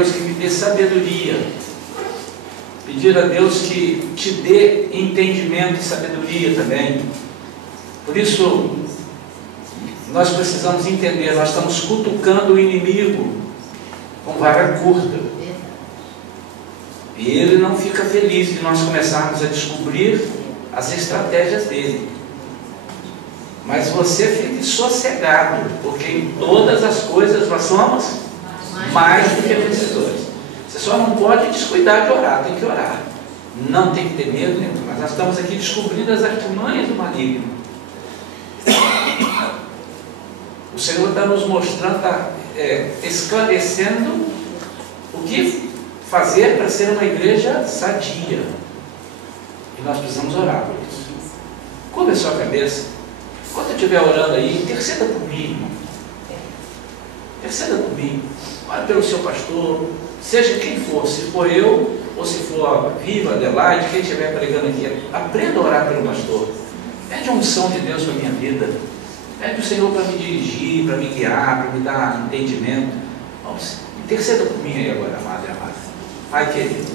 Deus que me dê sabedoria, pedir a Deus que te dê entendimento e sabedoria também. Por isso, nós precisamos entender, nós estamos cutucando o inimigo com vara curta. E ele não fica feliz de nós começarmos a descobrir as estratégias dele. Mas você fique sossegado, porque em todas as coisas nós somos mais do que vencedores. Você só não pode descuidar de orar, tem que orar. Não tem que ter medo nenhum, mas nós estamos aqui descobrindo as artimanhas do maligno. O Senhor está nos mostrando, está esclarecendo o que fazer para ser uma igreja sadia. E nós precisamos orar por isso. Curva a sua cabeça. Enquanto eu estiver orando aí, interceda por mim, irmão. Interceda por mim. Ore pelo seu pastor, seja quem for, se for eu, ou se for a Viva, Adelaide, quem estiver pregando aqui, aprenda a orar pelo pastor. Pede a unção de Deus para a minha vida. Pede o Senhor para me dirigir, para me guiar, para me dar entendimento. Vamos, interceda por mim aí agora, amado e amada. Pai querido,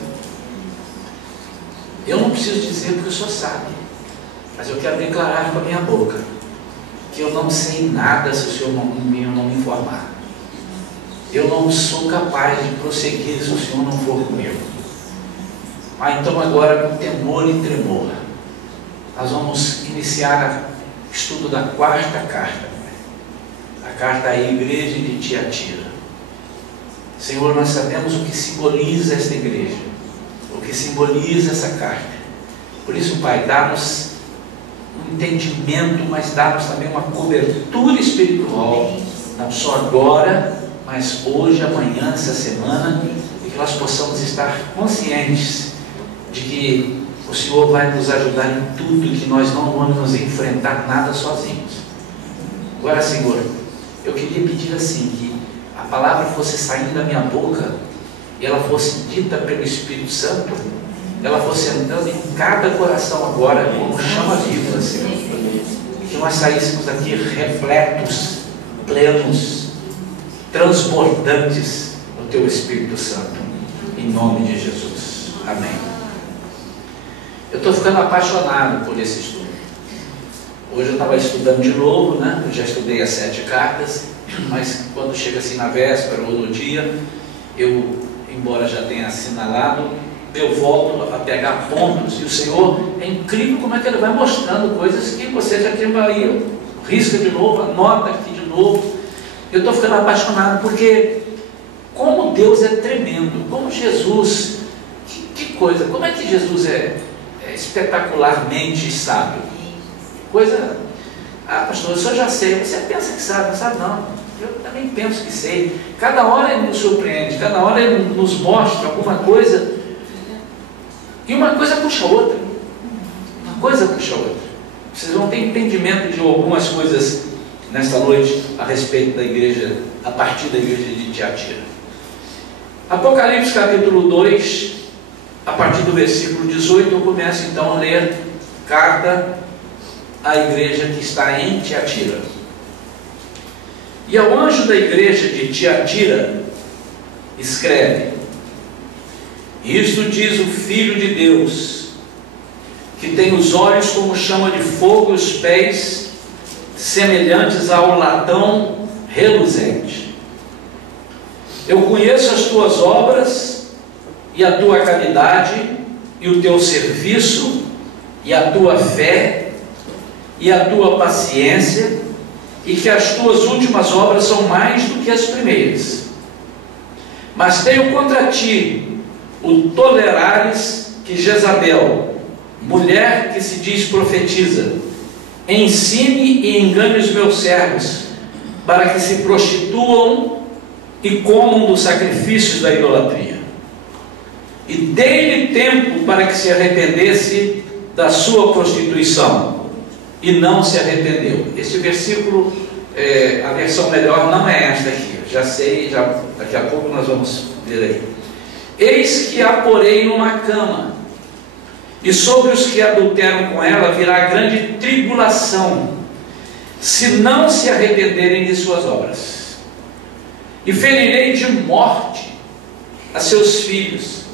eu não preciso dizer porque o Senhor sabe, mas eu quero declarar com a minha boca que eu não sei nada se o Senhor não me informar. Eu não sou capaz de prosseguir se o Senhor não for comigo. Mas então agora, com temor e tremor, nós vamos iniciar o estudo da quarta carta, a carta à igreja de Tiatira. Senhor, nós sabemos o que simboliza esta igreja, o que simboliza essa carta. Por isso, Pai, dá-nos um entendimento, mas dá-nos também uma cobertura espiritual, não só agora, mas hoje, amanhã, essa semana, e que nós possamos estar conscientes de que o Senhor vai nos ajudar em tudo, que nós não vamos enfrentar nada sozinhos. Agora, Senhor, eu queria pedir assim, que a palavra fosse saindo da minha boca, e ela fosse dita pelo Espírito Santo, ela fosse entrando em cada coração agora, como chama viva, Senhor. Que nós saíssemos daqui repletos, plenos, transbordantes no Teu Espírito Santo, em nome de Jesus. Amém. Eu estou ficando apaixonado por esse estudo. Hoje eu estava estudando de novo, né? Eu já estudei as 7 cartas, mas quando chega assim na véspera ou no dia, eu, embora já tenha assinalado, eu volto a pegar pontos, e o Senhor, é incrível como é que Ele vai mostrando coisas que você já tinha aí, risca de novo, anota aqui de novo. Eu estou ficando apaixonado, porque como Deus é tremendo, como Jesus, que coisa, como é que Jesus é espetacularmente sábio. Coisa, pastor, eu só já sei. Você pensa que sabe, não sabe não. Eu também penso que sei. Cada hora Ele nos surpreende, cada hora Ele nos mostra alguma coisa, e uma coisa puxa a outra, uma coisa puxa a outra. Vocês vão ter entendimento de algumas coisas nesta noite a respeito da igreja, a partir da igreja de Tiatira. Apocalipse capítulo 2, a partir do versículo 18, eu começo então a ler carta à igreja que está em Tiatira. E ao anjo da igreja de Tiatira escreve: isto diz o Filho de Deus, que tem os olhos como chama de fogo e os pés semelhantes ao latão reluzente. Eu conheço as tuas obras e a tua caridade e o teu serviço e a tua fé e a tua paciência, e que as tuas últimas obras são mais do que as primeiras. Mas tenho contra ti o tolerares que Jezabel, mulher que se diz profetiza, ensine e engane os meus servos, para que se prostituam e comam dos sacrifícios da idolatria. E dei-lhe tempo para que se arrependesse da sua prostituição, e não se arrependeu. Este versículo, a versão melhor não é esta aqui, eu já sei, daqui a pouco nós vamos ver aí. Eis que a porei numa cama, e sobre os que adulteram com ela virá grande tribulação, se não se arrependerem de suas obras. E ferirei de morte a seus filhos,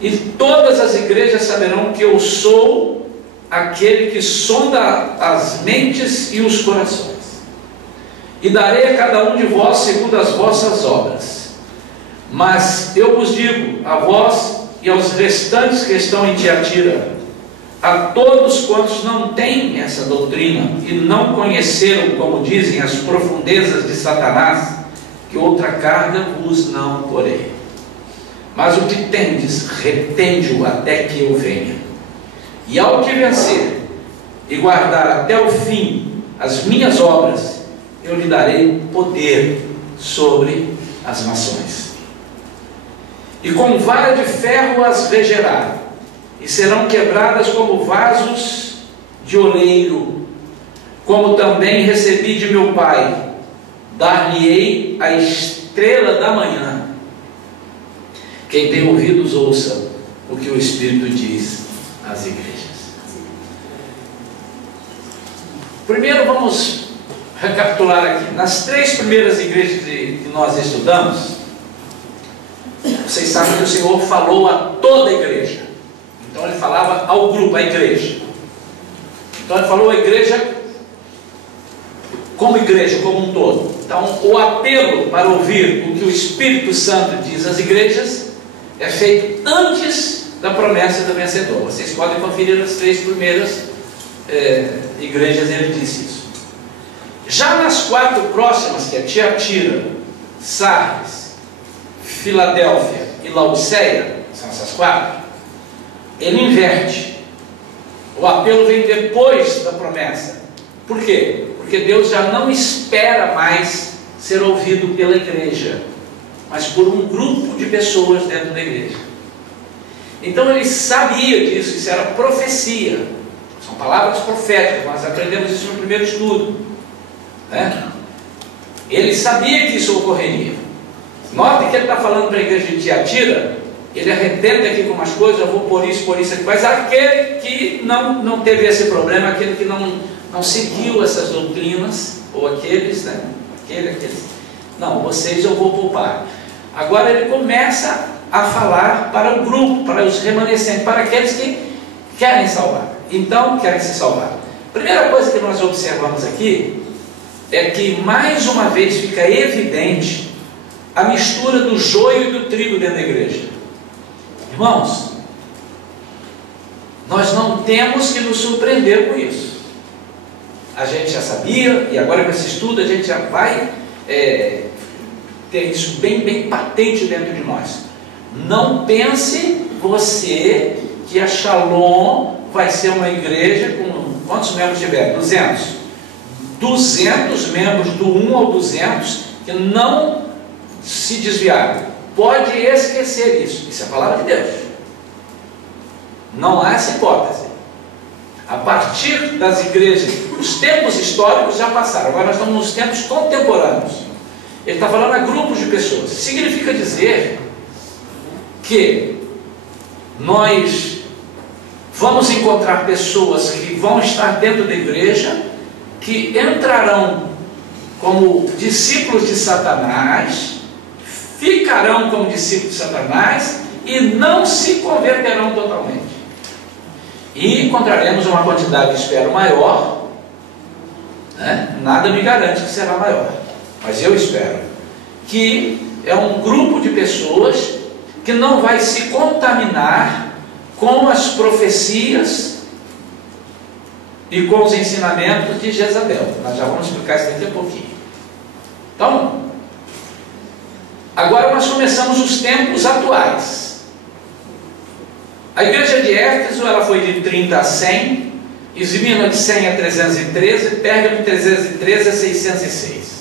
e todas as igrejas saberão que eu sou aquele que sonda as mentes e os corações, e darei a cada um de vós segundo as vossas obras. Mas eu vos digo, a vós e aos restantes que estão em Tiatira, a todos quantos não têm essa doutrina e não conheceram, como dizem, as profundezas de Satanás, que outra carga vos não porei. Mas o que tendes, retende-o até que eu venha. E ao que vencer e guardar até o fim as minhas obras, eu lhe darei poder sobre as nações. E com vara de ferro as regerá, e serão quebradas como vasos de oleiro, como também recebi de meu Pai, dar-lhe-ei a estrela da manhã. Quem tem ouvidos, ouça o que o Espírito diz às igrejas. Primeiro vamos recapitular aqui. Nas 3 primeiras igrejas que nós estudamos, vocês sabem que o Senhor falou a toda a igreja. Então ele falava ao grupo, à igreja. Então ele falou à igreja como um todo. Então o apelo para ouvir o que o Espírito Santo diz às igrejas é feito antes da promessa do vencedor. Vocês podem conferir as 3 primeiras igrejas, ele disse isso. Já nas 4 próximas, que é Tiatira, Sardes, Filadélfia e Laodiceia, são essas 4, ele inverte. O apelo vem depois da promessa. Por quê? Porque Deus já não espera mais ser ouvido pela igreja, mas por um grupo de pessoas dentro da igreja. Então ele sabia disso, isso era profecia, são palavras proféticas, nós aprendemos isso no primeiro estudo, né? Ele sabia que isso ocorreria. Note que ele está falando para a igreja de Tiatira, ele arrebenta aqui com umas coisas, eu vou por isso aqui, mas aquele que não teve esse problema, aquele que não seguiu essas doutrinas, ou aqueles, né? Aqueles, não, vocês eu vou poupar. Agora ele começa a falar para o grupo, para os remanescentes, para aqueles que querem salvar. Então, querem se salvar. Primeira coisa que nós observamos aqui é que mais uma vez fica evidente a mistura do joio e do trigo dentro da igreja. Irmãos, nós não temos que nos surpreender com isso. A gente já sabia, e agora com esse estudo a gente já vai ter isso bem patente dentro de nós. Não pense você que a Shalom vai ser uma igreja com quantos membros tiver? 200. 200 membros, do 1 ao 200, que não se desviaram. Pode esquecer isso. Isso é a palavra de Deus. Não há essa hipótese. A partir das igrejas, os tempos históricos já passaram. Agora nós estamos nos tempos contemporâneos. Ele está falando a grupos de pessoas. Significa dizer que nós vamos encontrar pessoas que vão estar dentro da igreja, que entrarão como discípulos de Satanás, ficarão como discípulos de Satanás e não se converterão totalmente. E encontraremos uma quantidade, espero, maior, né? Nada me garante que será maior, mas eu espero que é um grupo de pessoas que não vai se contaminar com as profecias e com os ensinamentos de Jezabel. Nós já vamos explicar isso daqui a pouquinho. Então, agora nós começamos os tempos atuais. A igreja de Éfeso, ela foi de 30 a 100, Esmirna de 100 a 313, Pérgamo de 313 a 606.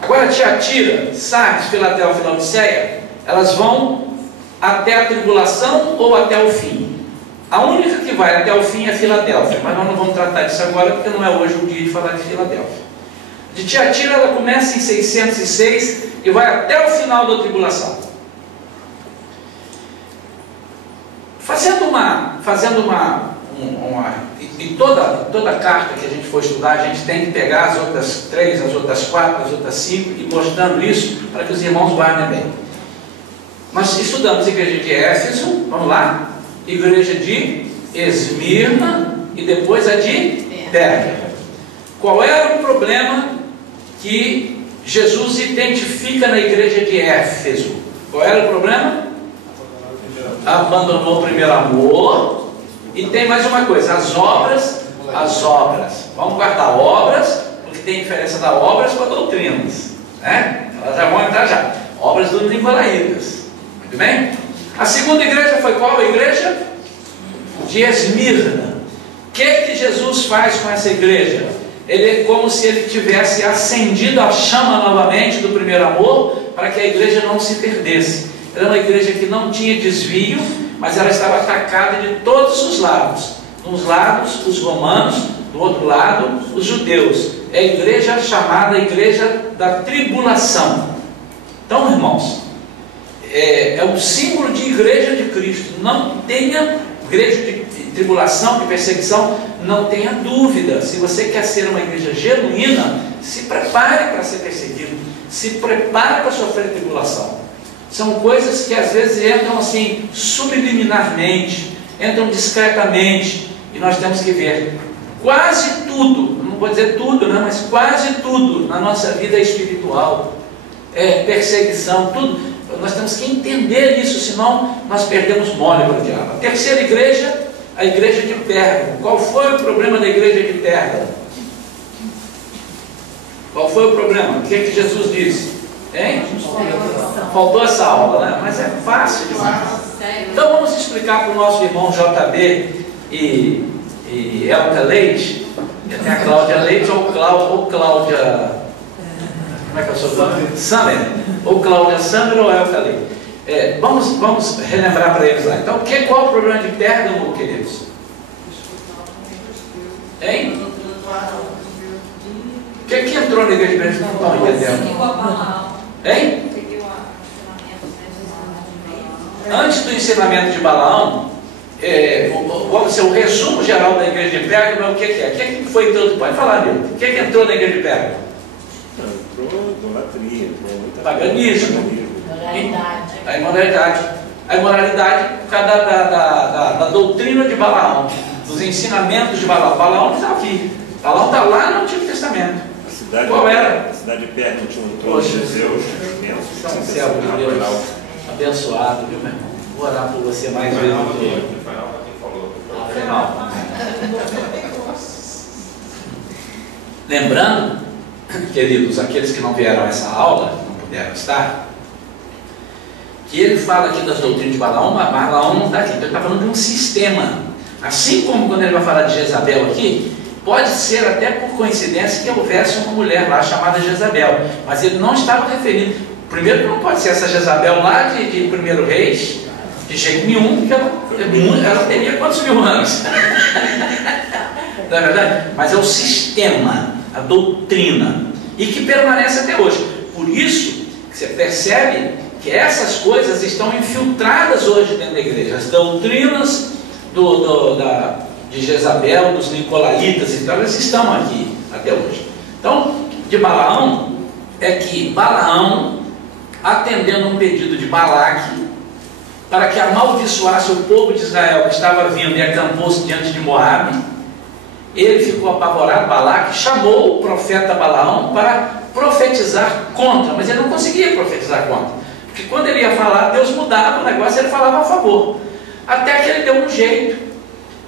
Agora Tiatira, Sardes, Filadélfia e Laodiceia, elas vão até a tribulação ou até o fim. A única que vai até o fim é Filadélfia, mas nós não vamos tratar disso agora, porque não é hoje o dia de falar de Filadélfia. De Tiatira, ela começa em 606 e vai até o final da tribulação. E toda carta que a gente for estudar, a gente tem que pegar as outras 3, as outras 4, as outras 5 e mostrando isso para que os irmãos guardem bem. Nós estudamos a igreja de Éfeso, vamos lá, igreja de Esmirna e depois a de Pérgamo. Qual era o problema que Jesus identifica na igreja de Éfeso? Qual era o problema? Abandonou o primeiro amor. E tem mais uma coisa, as obras. Vamos guardar obras, porque tem diferença das obras com as doutrinas, né? Elas já vão entrar já. Obras dos Nicolaitas. Muito bem? A segunda igreja foi qual? A igreja de Esmirna. O que Jesus faz com essa igreja? Ele é como se ele tivesse acendido a chama novamente do primeiro amor, para que a igreja não se perdesse. Era uma igreja que não tinha desvio, mas ela estava atacada de todos os lados. De uns lados, os romanos, do outro lado, os judeus. É a igreja chamada igreja da tribulação. Então, irmãos, é um símbolo de igreja de Cristo. Não tenha igreja de tribulação, de perseguição, não tenha dúvida. Se você quer ser uma igreja genuína, se prepare para ser perseguido, se prepare para sofrer tribulação. São coisas que às vezes entram assim subliminarmente, entram discretamente, e nós temos que ver quase tudo, não vou dizer tudo, né, mas quase tudo na nossa vida espiritual é perseguição, tudo. Nós temos que entender isso, senão nós perdemos mole para o diabo. A terceira igreja, a igreja de Pérgamo. Qual foi o problema da igreja de Pérgamo? Qual foi o problema? O que Jesus disse? Hein? Faltou essa aula, né? Mas é fácil demais. Então vamos explicar para o nosso irmão JB e Elka Leite. Tem a Cláudia Leite ou Cláudia... Como é que é o seu nome? Summer. Ou Cláudia Summer ou Elka Leite. Vamos relembrar para eles lá. Então, qual é o problema de Pérgamo, queridos? Hein? O que entrou na igreja de Pérgamo? Não estão entendendo. Hein? Antes do ensinamento de Balaão, vamos dizer, o resumo geral da igreja de Pérgamo é o que é? O que foi entrando? Pode falar, meu. O que entrou na igreja de Pérgamo? Entrou idolatria, paganismo. A imoralidade. A imoralidade por causa da doutrina de Balaão, dos ensinamentos de Balaão. Balaão não está aqui. Balaão está lá no Antigo Testamento. Qual era? A cidade de Pérgamo tinha um trono de Zeus. São céu de Deus. Abençoado, viu, meu irmão? Vou orar por você mais vezes. Afinal. Lembrando, queridos, aqueles que não vieram a essa aula, não puderam estar, que ele fala aqui das doutrinas de Balaão, mas Balaão não está aqui, então ele está falando de um sistema. Assim como quando ele vai falar de Jezabel aqui, pode ser até por coincidência que houvesse uma mulher lá chamada Jezabel, mas ele não estava referindo. Primeiro que não pode ser essa Jezabel lá de 1 Reis, de jeito nenhum, porque ela teria quantos mil anos? Não é verdade? Mas é o sistema, a doutrina, e que permanece até hoje. Por isso que você percebe que essas coisas estão infiltradas hoje dentro da igreja. As doutrinas de Jezabel, dos Nicolaitas, então elas estão aqui até hoje. Então, de Balaão, é que Balaão, atendendo um pedido de Balaque, para que amaldiçoasse o povo de Israel que estava vindo e acampou-se diante de Moabe, ele ficou apavorado. Balaque chamou o profeta Balaão para profetizar contra, mas ele não conseguia profetizar contra, porque quando ele ia falar, Deus mudava o negócio, ele falava a favor, até que ele deu um jeito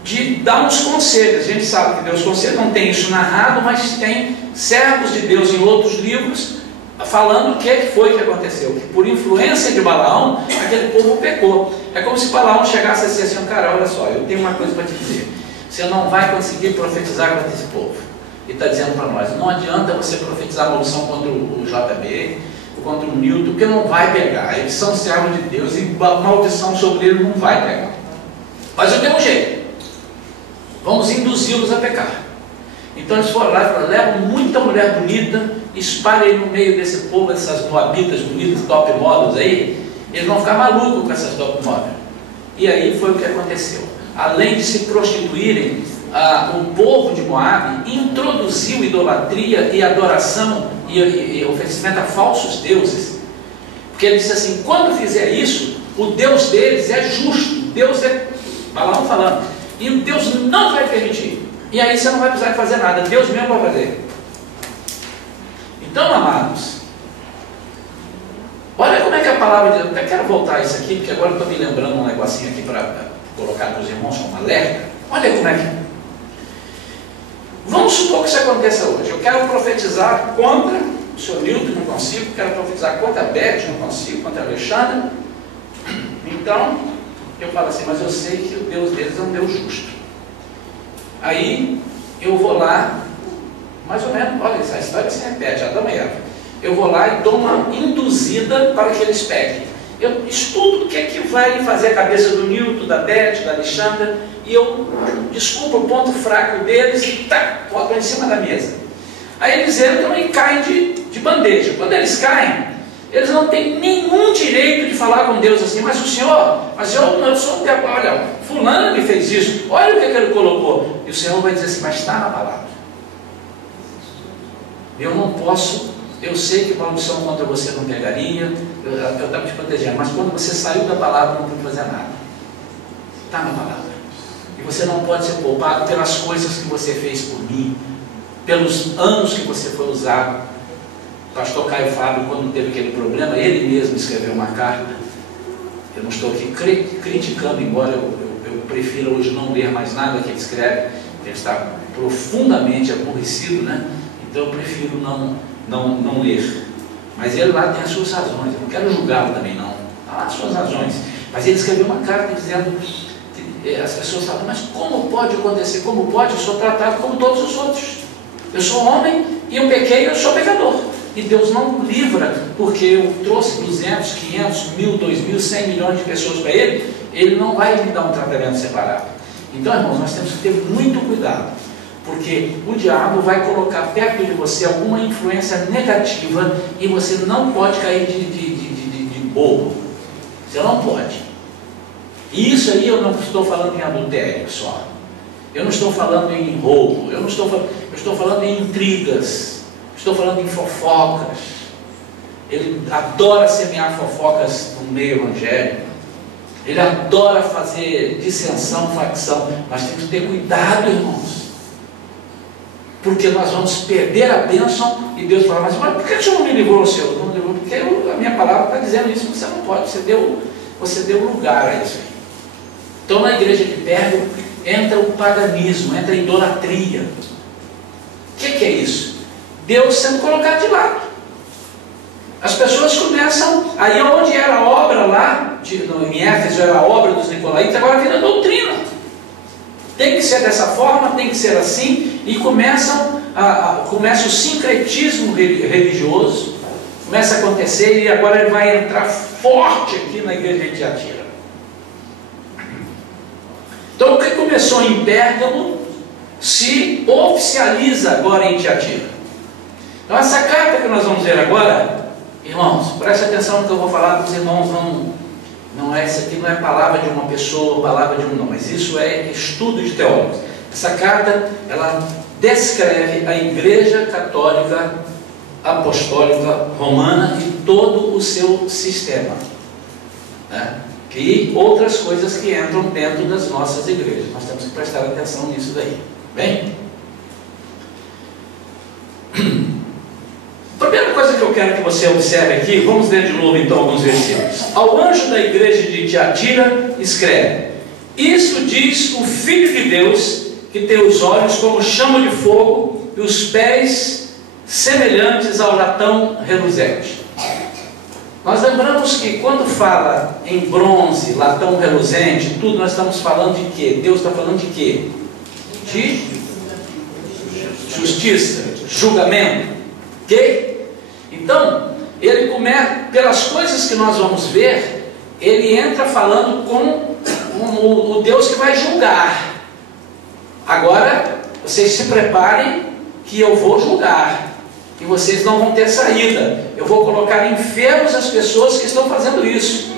de dar uns conselhos. A gente sabe que Deus conselha, não tem isso narrado, mas tem servos de Deus em outros livros falando o que foi que aconteceu, que por influência de Balaão, aquele povo pecou. É como se Balaão chegasse a dizer assim: cara, olha só, eu tenho uma coisa para te dizer, você não vai conseguir profetizar contra esse povo. E está dizendo para nós, não adianta você profetizar maldição contra o JB, contra o Newton, porque não vai pegar, eles são servos de Deus e maldição sobre ele não vai pegar. Mas eu tenho um jeito, vamos induzi-los a pecar. Então eles foram lá e falaram: levam muita mulher bonita, espalhem no meio desse povo, essas moabitas bonitas, top models aí, eles vão ficar malucos com essas top models. E aí foi o que aconteceu. Além de se prostituírem, o povo de Moabe introduziu idolatria e adoração e oferecimento a falsos deuses. Porque ele disse assim: quando fizer isso, o Deus deles é justo. Deus é, Balaão falando, e Deus não vai permitir. E aí você não vai precisar fazer nada, Deus mesmo vai fazer. Então, amados, olha como é que a palavra de Deus. Eu até quero voltar a isso aqui, porque agora eu estou me lembrando um negocinho aqui para colocar para os irmãos como alerta. Olha como é que. Vamos supor que isso aconteça hoje. Eu quero profetizar contra o senhor Nilton, não consigo. Quero profetizar contra a Beth, não consigo. Contra a Alexandra. Então, eu falo assim: mas eu sei que o Deus deles é um Deus justo. Aí, eu vou lá, mais ou menos, olha, essa história se repete, Adão e Eva. Eu vou lá e dou uma induzida para que eles peguem. Eu estudo o que é que vai fazer a cabeça do Nilton, da Beth, da Alexandra, e eu desculpa o ponto fraco deles e boto em cima da mesa. Aí eles entram e caem de bandeja. Quando eles caem, eles não têm nenhum direito de falar com Deus assim: mas o Senhor, eu sou o olha, fulano me fez isso, olha o que ele colocou. E o Senhor vai dizer assim: mas está na palavra. Eu não posso, eu sei que maldição contra você não pegaria, eu estava te protegendo, mas quando você saiu da palavra não pode fazer nada. Está na palavra. E você não pode ser poupado pelas coisas que você fez por mim, pelos anos que você foi usado. O pastor Caio Fábio, quando teve aquele problema, ele mesmo escreveu uma carta. Eu não estou aqui criticando, embora eu prefira hoje não ler mais nada que ele escreve, ele está profundamente aborrecido, né? Então eu prefiro não ler. Mas ele lá tem as suas razões, eu não quero julgá-lo também não. Há as suas razões. Mas ele escreveu uma carta dizendo, as pessoas falam: mas como pode acontecer? Como pode? Eu sou tratado como todos os outros. Eu sou homem e eu pequei, eu sou pecador. E Deus não livra porque eu trouxe 200, 500, 1.000, 2.000, 100 milhões de pessoas para Ele. Ele não vai me dar um tratamento separado. Então, irmãos, nós temos que ter muito cuidado, porque o diabo vai colocar perto de você alguma influência negativa e você não pode cair de bobo. Você não pode. E isso aí eu não estou falando em adultério só. Eu não estou falando em roubo. Eu estou falando em intrigas. Estou falando em fofocas. Ele adora semear fofocas no meio evangélico. Ele adora fazer dissensão, facção. Mas tem que ter cuidado, irmãos. Porque nós vamos perder a bênção e Deus fala: mas por que o Senhor não me livrou, Senhor? Não me livrou, porque a minha palavra está dizendo isso. Você não pode, você deu lugar a isso aí. Então, na igreja de Pérgamo entra o paganismo, entra a idolatria. O que é isso? Deus sendo colocado de lado. As pessoas começam, aí onde era a obra lá, em Éfeso era a obra dos Nicolaítas, agora vira doutrina. Tem que ser dessa forma, tem que ser assim, e começa o sincretismo religioso, começa a acontecer, e agora ele vai entrar forte aqui na igreja de Tiatira. Então o que começou em Pérgamo se oficializa agora em Tiatira. Então essa carta que nós vamos ver agora, irmãos, preste atenção no que eu vou falar para os irmãos, isso aqui não é palavra de uma pessoa, palavra de um não, mas isso é estudo de teólogos. Essa carta, ela descreve a Igreja Católica Apostólica Romana e todo o seu sistema, né? E outras coisas que entram dentro das nossas igrejas. Nós temos que prestar atenção nisso daí. Bem? Primeira coisa que eu quero que você observe aqui, vamos ler de novo então alguns versículos. Ao anjo da igreja de Tiatira escreve: isso diz o Filho de Deus, que tem os olhos como chama de fogo e os pés semelhantes ao latão reluzente. Nós lembramos que quando fala em bronze, latão reluzente, tudo, nós estamos falando de quê? Deus está falando de quê? De justiça, julgamento. Ok? Então, ele começa, pelas coisas que nós vamos ver, ele entra falando com o Deus que vai julgar. Agora, vocês se preparem que eu vou julgar. E vocês não vão ter saída. Eu vou colocar enfermos as pessoas que estão fazendo isso.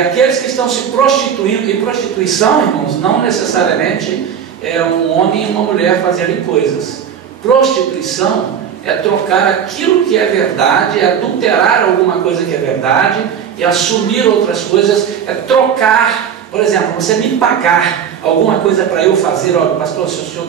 Aqueles que estão se prostituindo. E prostituição, irmãos, não necessariamente é um homem e uma mulher fazerem coisas. Prostituição é trocar aquilo que é verdade, é adulterar alguma coisa que é verdade, e assumir outras coisas, é trocar. Por exemplo, você me pagar alguma coisa para eu fazer, olha, pastor, se o senhor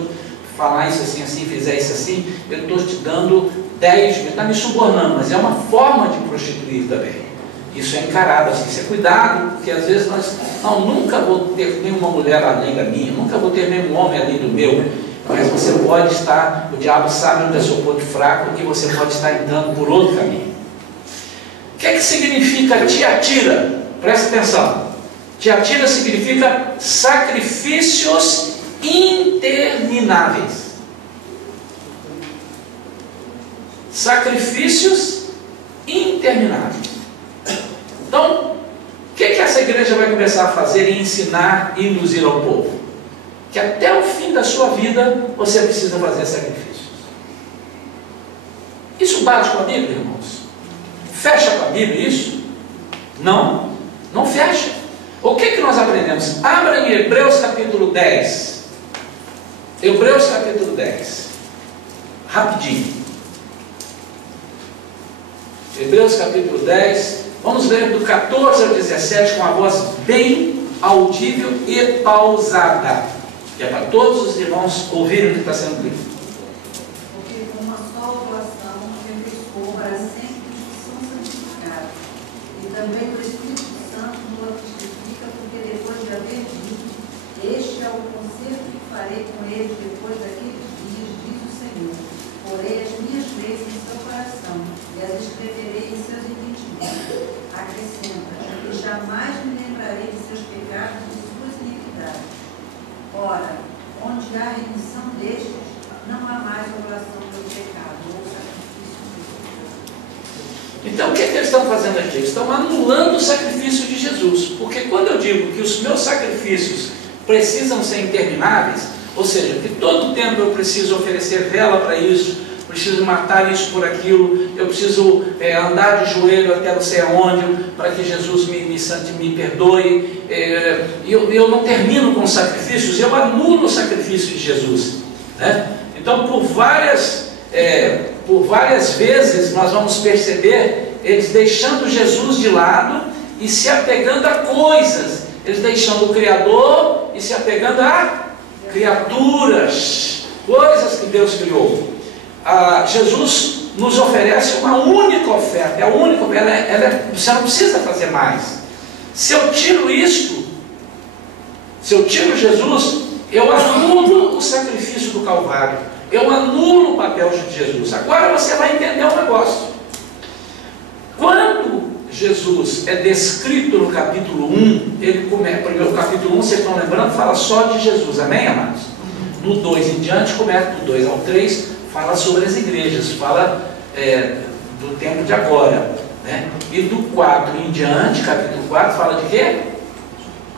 falar isso assim, assim, fizer isso assim, eu estou te dando 10 mil, está me subornando, mas é uma forma de prostituir também. Isso é encarado assim, isso é cuidado, porque às vezes nós, não, nunca vou ter nenhuma mulher além da minha, nunca vou ter nenhum homem além do meu, mas você pode estar, o diabo sabe onde é seu ponto fraco, e você pode estar entrando por outro caminho. O que é que significa Tiatira? Presta atenção. Tiatira significa sacrifícios intermináveis. Sacrifícios intermináveis. Então, o que essa igreja vai começar a fazer e ensinar e induzir ao povo? Que até o fim da sua vida você precisa fazer sacrifícios. Isso bate com a Bíblia, irmãos? Fecha com a Bíblia isso? Não, não fecha. O que nós aprendemos? Abra em Hebreus capítulo 10. Hebreus capítulo 10. Rapidinho. Hebreus capítulo 10. Vamos ler do 14 ao 17 com a voz bem audível e pausada. Que é para todos os irmãos ouvirem o que está sendo lido. Porque com uma só oração efetuou para sempre os que são santificados. E também o Espírito Santo nos testifica, porque depois de haver dito, este é o concerto que farei com eles depois daqueles dias, diz o Senhor. Porei as minhas leis em seu coração e as escreverei em seus entendimentos. Acrescenta, e jamais me lembrarei de seus pecados e de suas iniquidades. Ora, onde há remissão destes, não há mais oração pelo pecado ou sacrifício. Então o que eles estão fazendo aqui? Eles estão anulando o sacrifício de Jesus. Porque quando eu digo que os meus sacrifícios precisam ser intermináveis, ou seja, que todo tempo eu preciso oferecer vela para isso, preciso matar isso por aquilo, eu preciso andar de joelho até não sei aonde, para que Jesus me perdoe, eu não termino com os sacrifícios, eu anulo o sacrifício de Jesus, né? Então por várias vezes nós vamos perceber eles deixando Jesus de lado e se apegando a coisas, eles deixando o Criador e se apegando a criaturas, coisas que Deus criou. Jesus nos oferece uma única oferta, é a única oferta, você não precisa fazer mais. Se eu tiro isto, se eu tiro Jesus, eu anulo o sacrifício do Calvário, eu anulo o papel de Jesus. Agora você vai entender um negócio. Quando Jesus é descrito no capítulo 1, ele começa, primeiro capítulo 1, vocês estão lembrando, fala só de Jesus, amém, amados? No 2 em diante, começa do 2 ao 3, fala sobre as igrejas, fala do tempo de agora, né? E do 4 em diante, capítulo 4, fala de quê?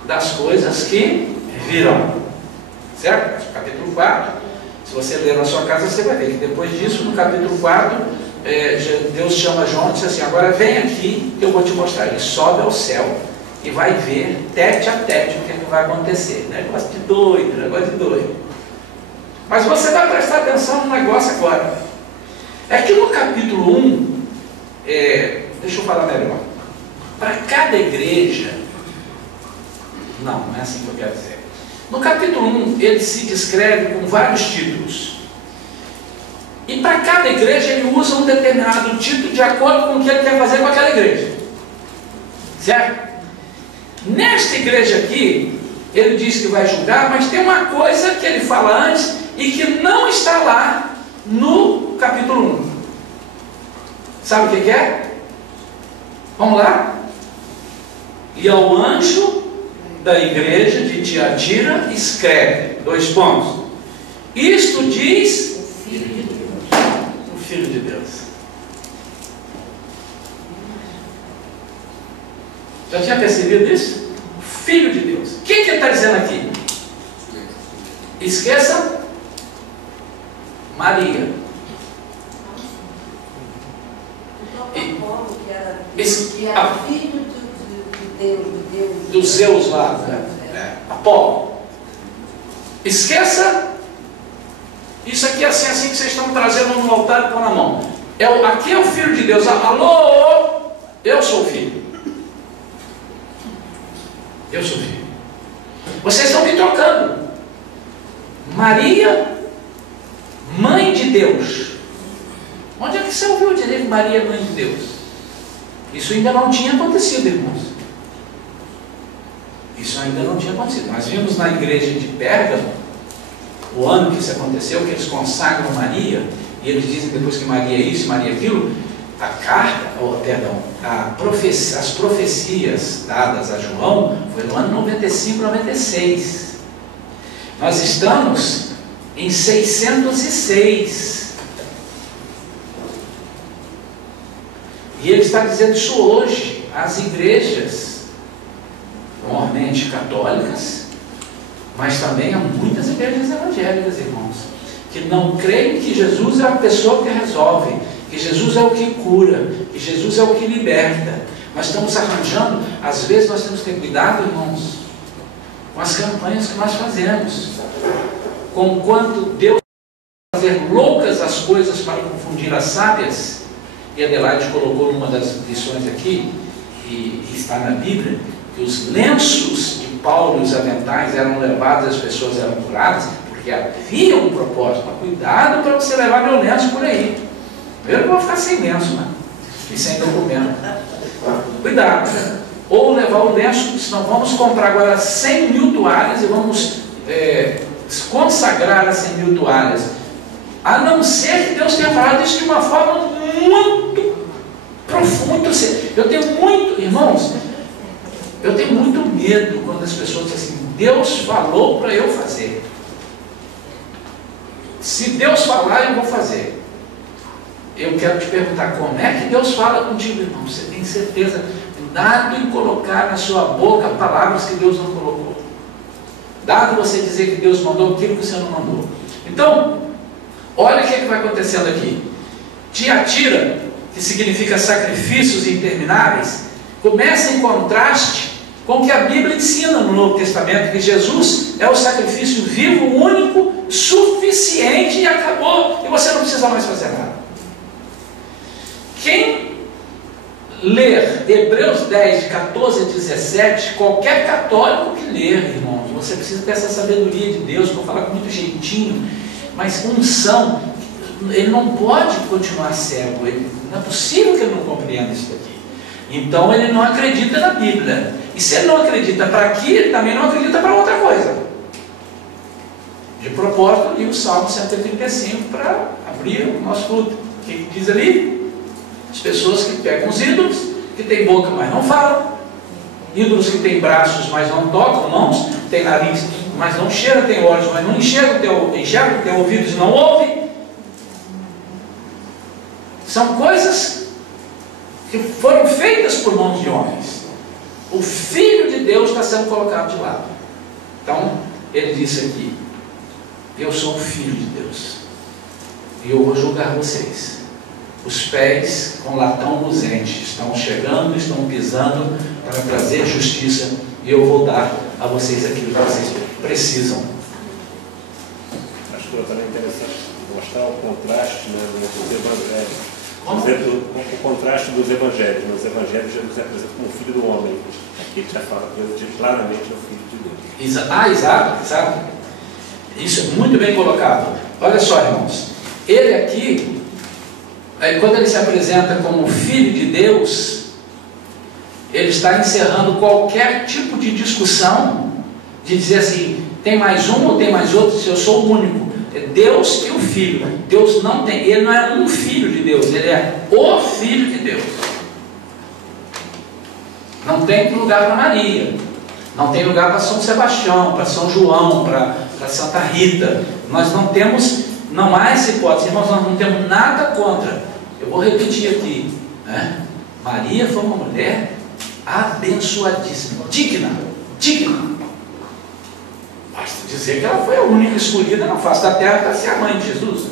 Das coisas que virão, certo? Capítulo 4, se você ler na sua casa, você vai ver que depois disso, no capítulo 4, Deus chama João e diz assim, agora vem aqui que eu vou te mostrar. Ele sobe ao céu e vai ver tete a tete o que vai acontecer. Negócio de doido, negócio de doido. Mas você vai prestar atenção no negócio agora. É que no capítulo 1, deixa eu falar melhor. Para cada igreja, não é assim que eu quero dizer. No capítulo 1, ele se descreve com vários títulos. E para cada igreja ele usa um determinado título de acordo com o que ele quer fazer com aquela igreja. Certo? Nesta igreja aqui, ele diz que vai julgar, mas tem uma coisa que ele fala antes e que não está lá no capítulo 1. Sabe o que é? Vamos lá? E ao anjo da igreja de Tiatira escreve, 2 pontos. Isto diz o Filho de Deus. Já tinha percebido isso? Filho de Deus. O que ele está dizendo aqui? Esqueça Maria. Que era filho de Deus, dos Zeus lá, Apolo. Esqueça isso aqui é assim que vocês estão trazendo no altar e pôr na mão. Aqui é o Filho de Deus. Alô, eu sou o Filho. Eu sou o Filho. Vocês estão me trocando. Maria, mãe de Deus. Onde é que você ouviu dizer que Maria é mãe de Deus? Isso ainda não tinha acontecido, irmãos. Isso ainda não tinha acontecido. Nós vimos na igreja de Pérgamo, o ano que isso aconteceu, que eles consagram Maria, e eles dizem depois que Maria é isso, Maria é aquilo. As profecias dadas a João foi no ano 95, 96. Nós estamos em 606. E ele está dizendo isso hoje às igrejas, normalmente católicas, mas também há muitas igrejas evangélicas, irmãos, que não creem que Jesus é a pessoa que resolve, que Jesus é o que cura, que Jesus é o que liberta. Nós estamos arranjando, às vezes nós temos que ter cuidado, irmãos, com as campanhas que nós fazemos, com quanto Deus vai fazer loucas as coisas para confundir as sábias. E Adelaide colocou numa das lições aqui, e está na Bíblia, que os lenços de Paulo e os aventais eram levados, as pessoas eram curadas, porque havia um propósito. Mas cuidado para você levar meu lenço por aí. Primeiro que eu vou ficar sem lenço, né? E sem documento. Cuidado. Ou levar o lenço, senão vamos comprar agora 100 mil toalhas e vamos consagrar as 100 mil toalhas. A não ser que Deus tenha falado isso de uma forma muito profunda. Eu tenho muito, irmãos, eu tenho muito medo quando as pessoas dizem assim, Deus falou para eu fazer. Se Deus falar, eu vou fazer. Eu quero te perguntar, como é que Deus fala contigo, irmão? Você tem certeza? Dado em colocar na sua boca palavras que Deus não colocou. Dado você dizer que Deus mandou aquilo que você não mandou. Então, olha o que vai acontecendo aqui. Tiatira, que significa sacrifícios intermináveis, começa em contraste com o que a Bíblia ensina no Novo Testamento, que Jesus é o sacrifício vivo, único, suficiente e acabou, e você não precisa mais fazer nada. Quem ler Hebreus 10, de 14 a 17, qualquer católico que ler, irmãos, você precisa ter essa sabedoria de Deus, para falar com muito jeitinho, mas unção, ele não pode continuar cego, não é possível que ele não compreenda isso daqui. Então ele não acredita na Bíblia, e se ele não acredita para aqui, ele também não acredita para outra coisa. De propósito, eu li o Salmo 135 para abrir o nosso culto. O que diz ali? As pessoas que pegam os ídolos, que tem boca, mas não falam, ídolos que têm braços, mas não tocam, mãos, tem nariz, mas não cheira, tem olhos, mas não enxerga, tem ouvidos e não ouve. São coisas que foram feitas por mãos de homens. O Filho de Deus está sendo colocado de lado. Então, ele disse aqui, eu sou o Filho de Deus, e eu vou julgar vocês. Os pés com latão luzente estão chegando, estão pisando para trazer justiça, e eu vou dar a vocês aquilo que vocês precisam. Acho que também é interessante mostrar o contraste, né, dos evangelhos. O contraste dos evangelhos. Nos evangelhos, Jesus é apresentado como filho do homem. Aqui ele já fala claramente é o filho de Deus. Exato. Isso é muito bem colocado. Olha só, irmãos. Ele aqui, quando ele se apresenta como filho de Deus, ele está encerrando qualquer tipo de discussão, de dizer assim, tem mais um ou tem mais outro, se eu sou o único. É Deus e o Filho. Deus não tem, ele não é um filho de Deus, ele é o Filho de Deus. Não tem lugar para Maria, não tem lugar para São Sebastião, para São João, para Santa Rita. Nós não temos, não há essa hipótese, irmãos, nós não temos nada contra. Eu vou repetir aqui, né? Maria foi uma mulher abençoadíssima, digna. Basta dizer que ela foi a única escolhida na face da terra para ser a mãe de Jesus,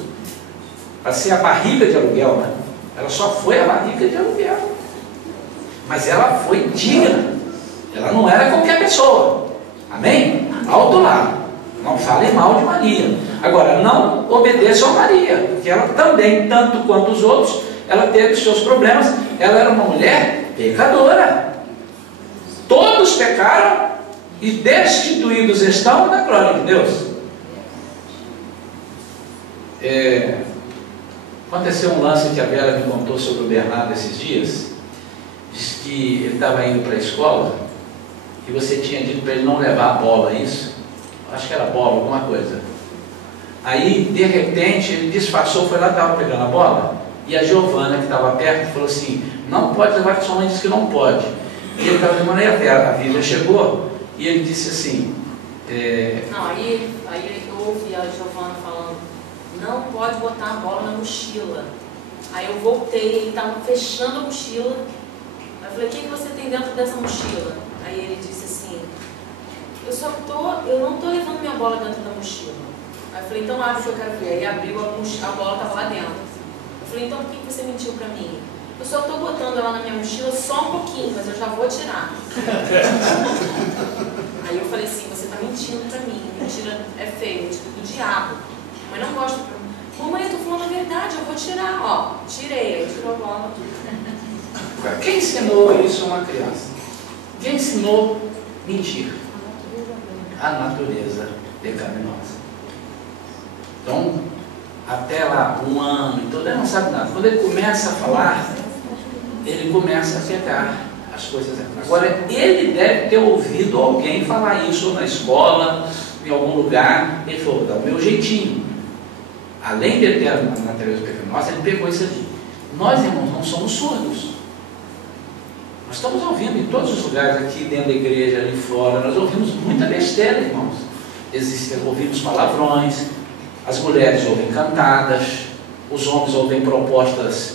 para ser a barriga de aluguel, né? Ela só foi a barriga de aluguel, mas ela foi digna. Ela não era qualquer pessoa, amém? Alto lá, Não fale mal de Maria. Agora, não obedeça a Maria, porque ela também, tanto quanto os outros, ela teve seus problemas. Ela era uma mulher pecadora. Todos pecaram e destituídos estão da glória de Deus. Aconteceu um lance que a Vera me contou sobre o Bernardo esses dias. Diz que ele estava indo para a escola e você tinha dito para ele não levar a bola, isso? Acho que era bola, alguma coisa. Aí, de repente, ele disfarçou, foi lá, estava pegando a bola, e a Giovana, que estava perto, falou assim: não pode levar, que sua mãe disse que não pode. E ele estava de maneira perto, a Bíblia chegou, e ele disse assim... Não, aí eu ouvi a Giovana falando: não pode botar a bola na mochila. Aí eu voltei, ele estava fechando a mochila. Aí eu falei: o que você tem dentro dessa mochila? Aí ele disse assim: eu não estou levando minha bola dentro da mochila. Aí eu falei: então abre que eu quero ver. Aí abriu a bola, estava lá dentro. Eu falei: então por que você mentiu para mim? Eu só estou botando ela na minha mochila só um pouquinho, mas eu já vou tirar. Aí eu falei assim: você está mentindo para mim. Mentira é feio, mentira do diabo. Mas não gosto pra mim. Mamãe, eu estou falando a verdade, eu vou tirar. Ó, tirei. Aí tirou a bola. Quem ensinou isso a uma criança? Quem ensinou mentir? A natureza pecaminosa. Então, até lá, 1 ano, então ele não sabe nada. Quando ele começa a falar, ele começa a pegar as coisas. Agora, ele deve ter ouvido alguém falar isso na escola, em algum lugar. Ele falou: dá o meu jeitinho. Além de ele ter a natureza pecaminosa, ele pegou isso ali. Nós, irmãos, não somos surdos. Nós estamos ouvindo em todos os lugares, aqui dentro da igreja, ali fora, nós ouvimos muita besteira, irmãos. Ouvimos palavrões, as mulheres ouvem cantadas, os homens ouvem propostas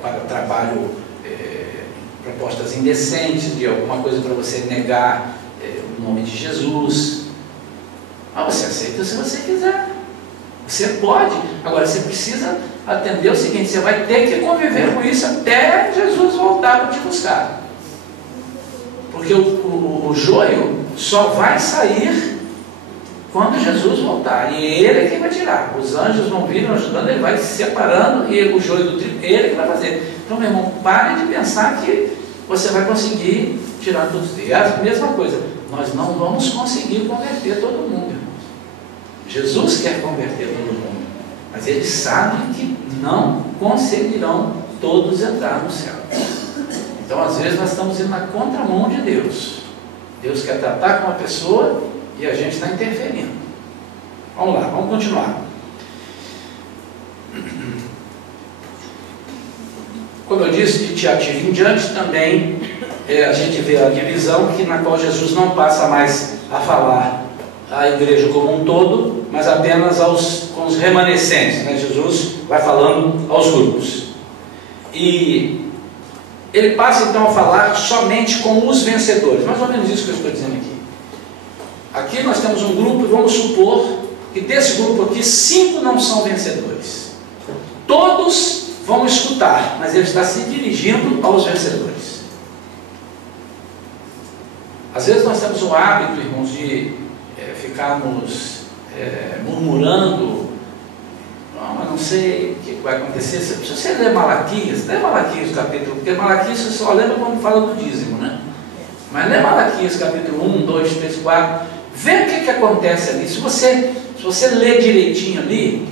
para trabalho, propostas indecentes, de alguma coisa para você negar o nome de Jesus. Mas você aceita se você quiser. Você pode. Agora, você precisa atender o seguinte: você vai ter que conviver com isso até Jesus voltar para te buscar. Porque o joio só vai sair quando Jesus voltar. E ele é quem vai tirar. Os anjos vão vir ajudando, ele vai se separando, e o joio do trigo, ele que vai fazer. Então, meu irmão, pare de pensar que você vai conseguir tirar todos. E a mesma coisa, nós não vamos conseguir converter todo mundo, irmãos. Jesus quer converter todo mundo, mas ele sabe que não conseguirão todos entrar no céu. Então, às vezes, nós estamos indo na contramão de Deus. Deus quer tratar com uma pessoa e a gente está interferindo. Vamos lá, vamos continuar. Como eu disse, de Tiatira em diante, também a gente vê a divisão na qual Jesus não passa mais a falar à igreja como um todo, mas apenas com os remanescentes, né? Jesus vai falando aos grupos. E ele passa então a falar somente com os vencedores. Mais ou menos isso que eu estou dizendo aqui. Aqui nós temos um grupo e vamos supor que desse grupo aqui 5 não são vencedores. Todos vão escutar, mas ele está se dirigindo aos vencedores. Às vezes nós temos o hábito, irmãos, de ficarmos murmurando: mas não sei o que vai acontecer. Se você ler Malaquias, lê Malaquias capítulo, porque Malaquias você só lembra quando fala do dízimo, né? Mas lê Malaquias capítulo 1, 2, 3, 4, vê o que acontece ali. Se você ler direitinho ali,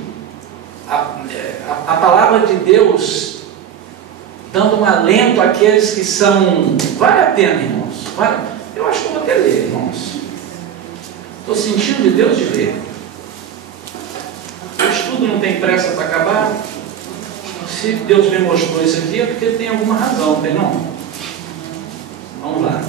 a palavra de Deus dando um alento àqueles que são... Vale a pena, irmãos. Eu acho que eu vou até ler, irmãos. Estou sentindo de Deus de ver. O estudo não tem pressa para acabar. Se Deus me mostrou isso aqui, é porque tem alguma razão, tem não? Vamos lá.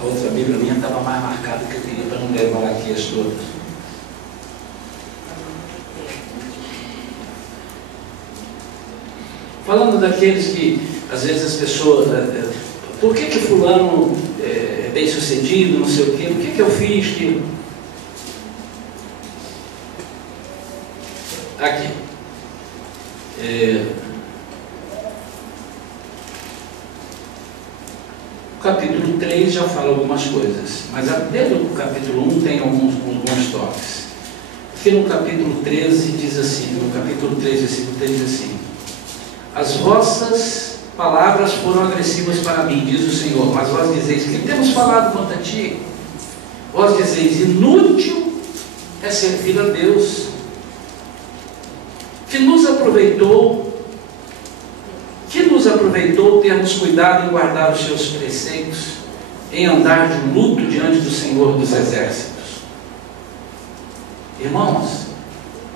A outra Bíblia minha estava mais marcada que eu queria para não ler Malaquias todas. falando daqueles que, às vezes, as pessoas... por que fulano é bem sucedido, não sei o quê, por que eu fiz que... Aqui. O capítulo 3 já fala algumas coisas, mas desde o capítulo 1 tem alguns toques. Porque no capítulo 13 diz assim, no capítulo 3, versículo 3 diz assim: as vossas palavras foram agressivas para mim, diz o Senhor, mas vós dizeis, que temos falado contra ti? Vós dizeis, inútil é servir a Deus, que nos aproveitou termos cuidado em guardar os seus preceitos, em andar de luto diante do Senhor dos Exércitos. Irmãos,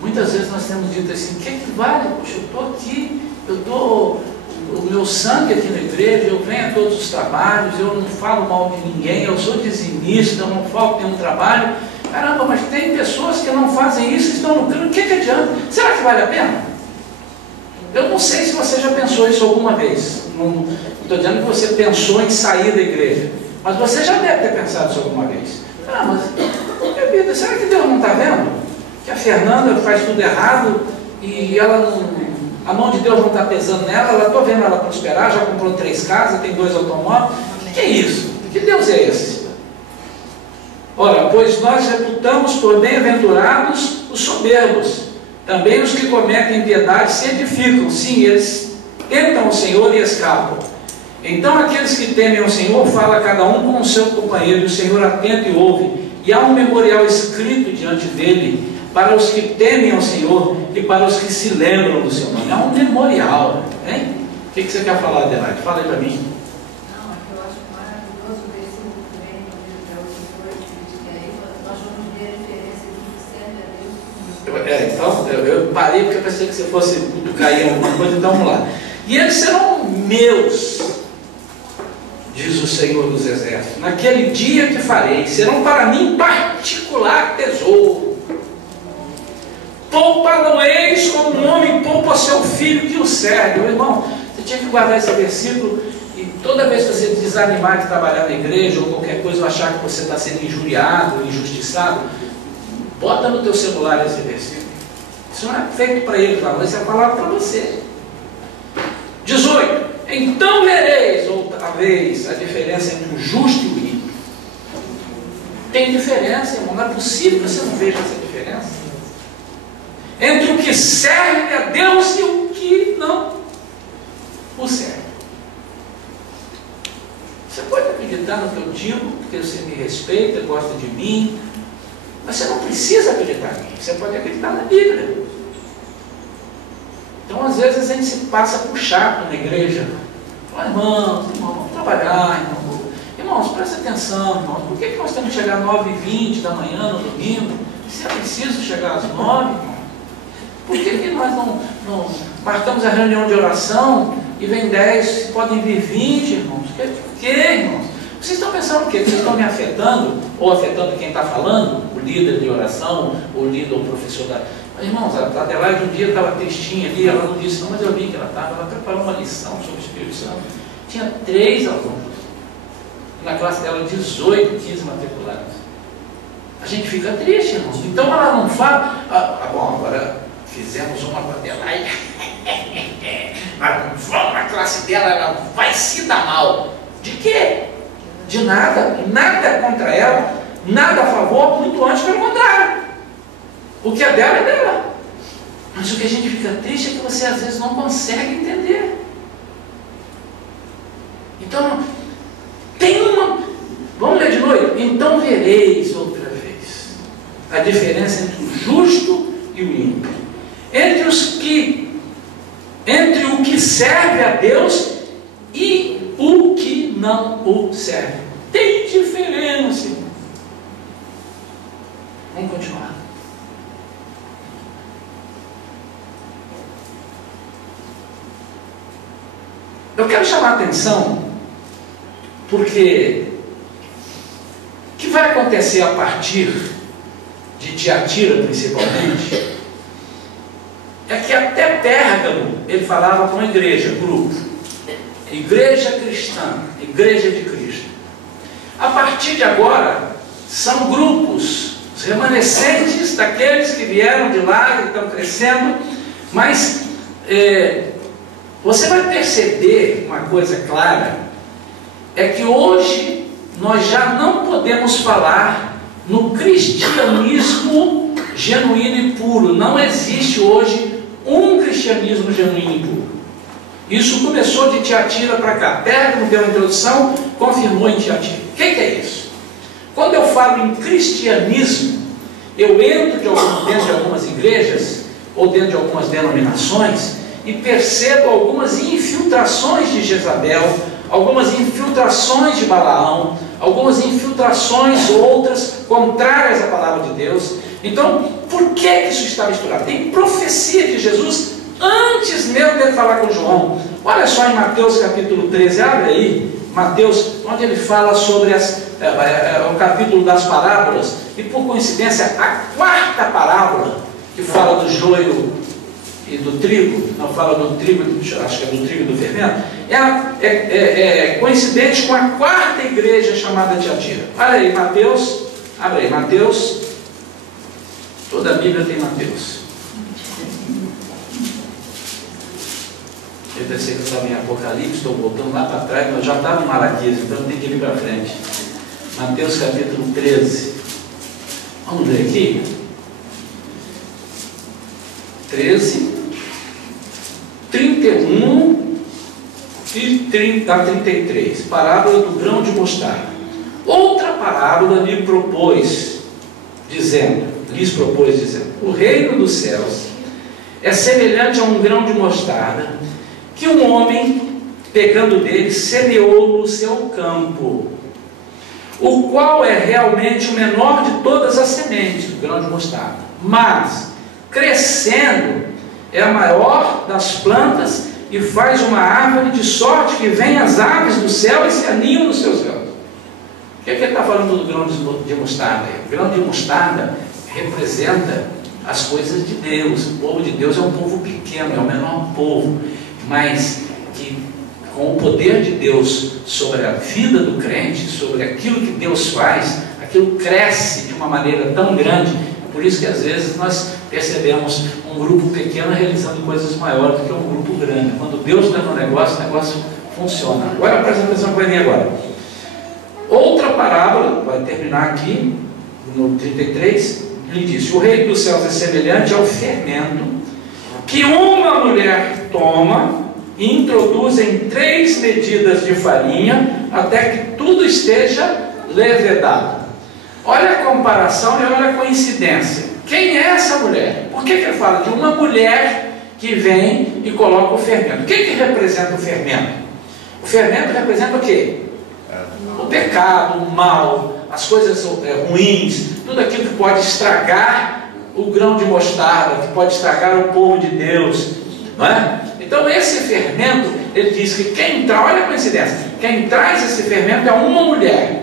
muitas vezes nós temos dito assim, o que é que vale? Poxa, eu estou aqui, eu dou o meu sangue aqui na igreja, eu venho a todos os trabalhos, eu não falo mal de ninguém, eu sou dizimista, eu não falto nenhum trabalho. Caramba, mas tem pessoas que não fazem isso, estão lucrando, o que adianta? Será que vale a pena? Eu não sei se você já pensou isso alguma vez. Não estou dizendo que você pensou em sair da igreja, mas você já deve ter pensado isso alguma vez. Ah, mas, minha vida, será que Deus não está vendo? Que a Fernanda faz tudo errado e ela não, a mão de Deus não está pesando nela, estou vendo ela prosperar, já comprou 3 casas, tem 2 automóveis. O que é isso? Que Deus é esse? Ora, pois nós reputamos por bem-aventurados os soberbos. Também os que cometem impiedade se edificam, sim, eles tentam o Senhor e escapam. Então aqueles que temem o Senhor, fala cada um com o seu companheiro, e o Senhor atenta e ouve. E há um memorial escrito diante dele, para os que temem ao Senhor e para os que se lembram do seu nome. Há um memorial, hein? O que você quer falar, Adelaide? Fala aí para mim. Não, é que eu acho maravilhoso o versículo também, no livro de Auditor, que aí nós vamos ver a diferença entre o que serve a Deus. Então, eu parei porque eu pensei que você fosse cair em alguma coisa, então vamos lá. E eles serão meus, diz o Senhor dos Exércitos, naquele dia que farei, serão para mim particular tesouro. Poupa-lo-eis como um homem poupa seu filho que o serve. Meu irmão, você tinha que guardar esse versículo, e toda vez que você desanimar de trabalhar na igreja, ou qualquer coisa, ou achar que você está sendo injuriado, injustiçado, bota no teu celular esse versículo. Isso não é feito para ele, não, mas é a palavra para você. 18. Então vereis outra vez a diferença entre o justo e o ímpio. Tem diferença, irmão. Não é possível que você não veja essa diferença entre o que serve a Deus e o que não o serve. Você pode acreditar no que eu digo, porque você me respeita, gosta de mim, mas você não precisa acreditar em mim, você pode acreditar na Bíblia. Então, às vezes, a gente se passa por chato na igreja. Fala, irmãos, vamos trabalhar, irmãos, presta atenção, irmãos, por que nós temos que chegar às 9h20 da manhã no domingo? Se é preciso chegar às 9, irmão? Por que nós não marcamos a reunião de oração e vem 10, podem vir 20, irmãos? Por que, irmãos? Vocês estão pensando o quê? Vocês estão me afetando, ou afetando quem está falando, o líder de oração, o líder, o professor da... Mas, irmãos, a Adelaide um dia estava tristinha ali, ela não disse, não, mas eu vi que ela preparou uma lição sobre o Espírito Santo. Tinha 3 alunos, na classe dela 18, 15 matriculados. A gente fica triste, irmãos. Então ela não fala, bom, agora fizemos uma com a Adelaide, mas vamos na classe dela, ela vai se dar mal. De quê? De nada, nada contra ela, nada a favor, muito antes pelo contrário. O que é dela é dela. Mas o que a gente fica triste é que você às vezes não consegue entender. Então, tem uma... Vamos ler de novo? Então vereis outra vez a diferença entre o justo e o ímpio. Entre o que serve a Deus e o que não o serve. Tem diferença. Vamos continuar. Eu quero chamar a atenção, porque o que vai acontecer a partir de Tiatira, principalmente, é que até Pérgamo, ele falava com a igreja, grupo. Igreja cristã, igreja de Cristo. A partir de agora, são grupos, os remanescentes daqueles que vieram de lá, que estão crescendo, mas você vai perceber uma coisa clara, é que hoje nós já não podemos falar no cristianismo genuíno e puro. Não existe hoje um cristianismo genuíno e puro. Isso começou de Tiatira para cá. Pérgamo deu uma introdução, confirmou em Tiatira. O que é isso? Quando eu falo em cristianismo, eu entro dentro de algumas igrejas, ou dentro de algumas denominações, e percebo algumas infiltrações de Jezabel, algumas infiltrações de Balaão, algumas infiltrações outras contrárias à palavra de Deus. Então, por que isso está misturado? Tem profecia de Jesus antes mesmo dele falar com João. Olha só em Mateus capítulo 13, abre aí, Mateus, onde ele fala sobre o capítulo das parábolas, e por coincidência, a quarta parábola, que fala do joio e do trigo, não fala do trigo, acho que é do trigo e do fermento, é coincidente com a quarta igreja chamada Tiatira. Olha aí, Mateus, abre aí, Mateus, toda a Bíblia tem Mateus. Eu pensei que eu estava em Apocalipse, estou voltando lá para trás, mas já estava em Malaquias, então eu tenho que ir para frente. Mateus capítulo 13. Vamos ler aqui? 13, 31 e 33. Parábola do grão de mostarda. Outra parábola lhes propôs, dizendo: o reino dos céus é semelhante a um grão de mostarda, que um homem, pegando dele, semeou no seu campo, o qual é realmente o menor de todas as sementes, o grão de mostarda, mas, crescendo, é a maior das plantas e faz uma árvore de sorte que vem as aves do céu e se aninham nos seus galhos. O que é que ele está falando do grão de mostarda? O grão de mostarda representa as coisas de Deus. O povo de Deus é um povo pequeno, é o menor povo, mas que com o poder de Deus sobre a vida do crente, sobre aquilo que Deus faz, aquilo cresce de uma maneira tão grande. Por isso que às vezes nós percebemos um grupo pequeno realizando coisas maiores do que um grupo grande. Quando Deus está no negócio, o negócio funciona. Agora presta atenção para mim agora. Outra parábola, vai terminar aqui no 33, ele disse: o reino dos céus é semelhante ao fermento que uma mulher toma e introduz em 3 medidas de farinha até que tudo esteja levedado. Olha a comparação e olha a coincidência. Quem é essa mulher? Por que ele fala de uma mulher que vem e coloca o fermento? O que representa o fermento? O fermento representa o quê? O pecado, o mal, as coisas ruins, tudo aquilo que pode estragar o grão de mostarda, que pode estragar o povo de Deus, não é? Então esse fermento, ele diz que quem traz, olha a coincidência, quem traz esse fermento é uma mulher.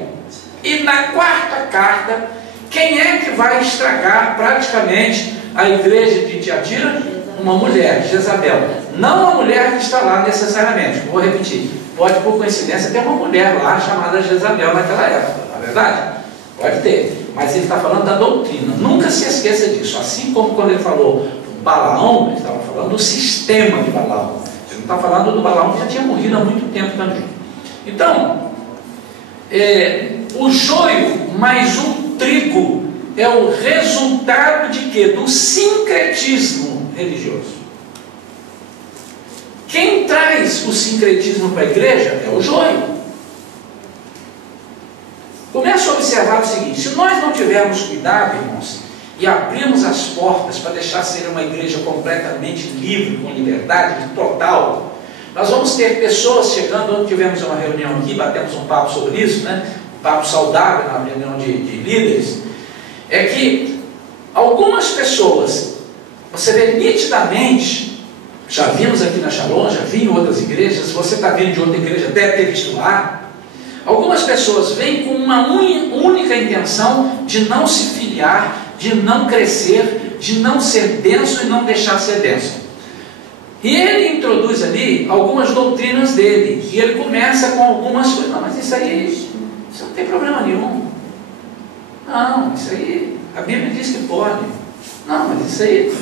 E na quarta carta, quem é que vai estragar praticamente a igreja de Tiatira? Uma mulher, Jezabel. Não a mulher que está lá necessariamente, vou repetir, pode por coincidência ter uma mulher lá chamada Jezabel naquela época, não é verdade? Pode ter, mas ele está falando da doutrina. Nunca se esqueça disso. Assim como quando ele falou Balaão, ele estava falando do sistema de Balaão. Ele não está falando do Balaão que já tinha morrido há muito tempo também. Então, o joio mais o trigo é o resultado de quê? Do sincretismo religioso. Quem traz o sincretismo para a igreja é o joio. Começa a observar o seguinte: se nós não tivermos cuidado, irmãos, e abrirmos as portas para deixar ser uma igreja completamente livre, com liberdade total, nós vamos ter pessoas chegando. Ontem tivemos uma reunião aqui, batemos um papo sobre isso, né? Um papo saudável na reunião de líderes. É que algumas pessoas, você vê nitidamente, já vimos aqui na Shalom, já vi em outras igrejas, se você está vindo de outra igreja, deve ter visto lá. Algumas pessoas vêm com uma única intenção de não se filiar, de não crescer, de não ser denso e não deixar ser denso. E ele introduz ali algumas doutrinas dele. E ele começa com algumas coisas. Não, mas isso não tem problema nenhum. Não, isso aí, a Bíblia diz que pode. Não, mas isso aí,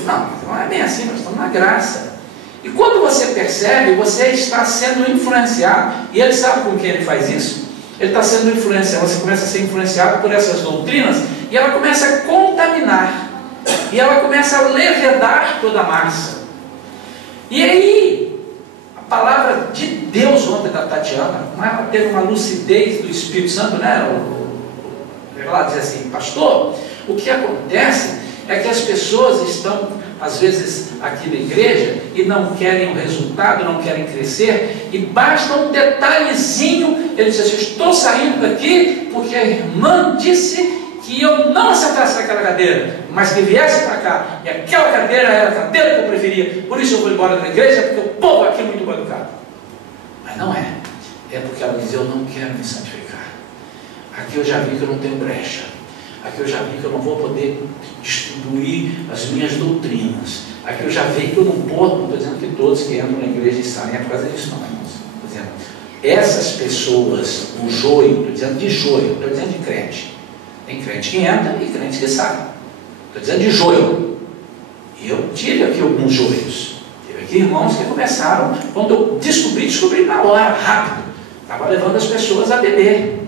não é bem assim, nós estamos na graça. E quando você percebe, você está sendo influenciado. E ele sabe com quem ele faz isso? Ele está sendo influenciado, você começa a ser influenciado por essas doutrinas, e ela começa a contaminar, e ela começa a levedar toda a massa. E aí, a palavra de Deus ontem da Tatiana, ela teve uma lucidez do Espírito Santo, né? Ela diz assim, pastor, o que acontece é que as pessoas estão, às vezes, aqui na igreja e não querem o resultado, não querem crescer, e basta um detalhezinho, ele diz assim, estou saindo daqui porque a irmã disse que eu não sentasse naquela cadeira, mas que viesse para cá, e aquela cadeira era a cadeira que eu preferia, por isso eu vou embora da igreja, porque o povo aqui é muito mal educado. Mas não é, é porque ela diz, eu não quero me santificar, aqui eu já vi que eu não tenho brecha, aqui eu já vi que eu não vou poder distribuir as minhas doutrinas, aqui eu já vi que eu não estou dizendo que todos que entram na igreja e saem é por causa disso, não, irmãos. Estou dizendo, essas pessoas, o joio, estou dizendo de joio, estou dizendo de crente. Tem crente que entra e crente que sai. Estou dizendo de joio. E eu tive aqui alguns joios. Tive aqui irmãos que começaram, quando eu descobri na hora, rápido. Estava levando as pessoas a beber.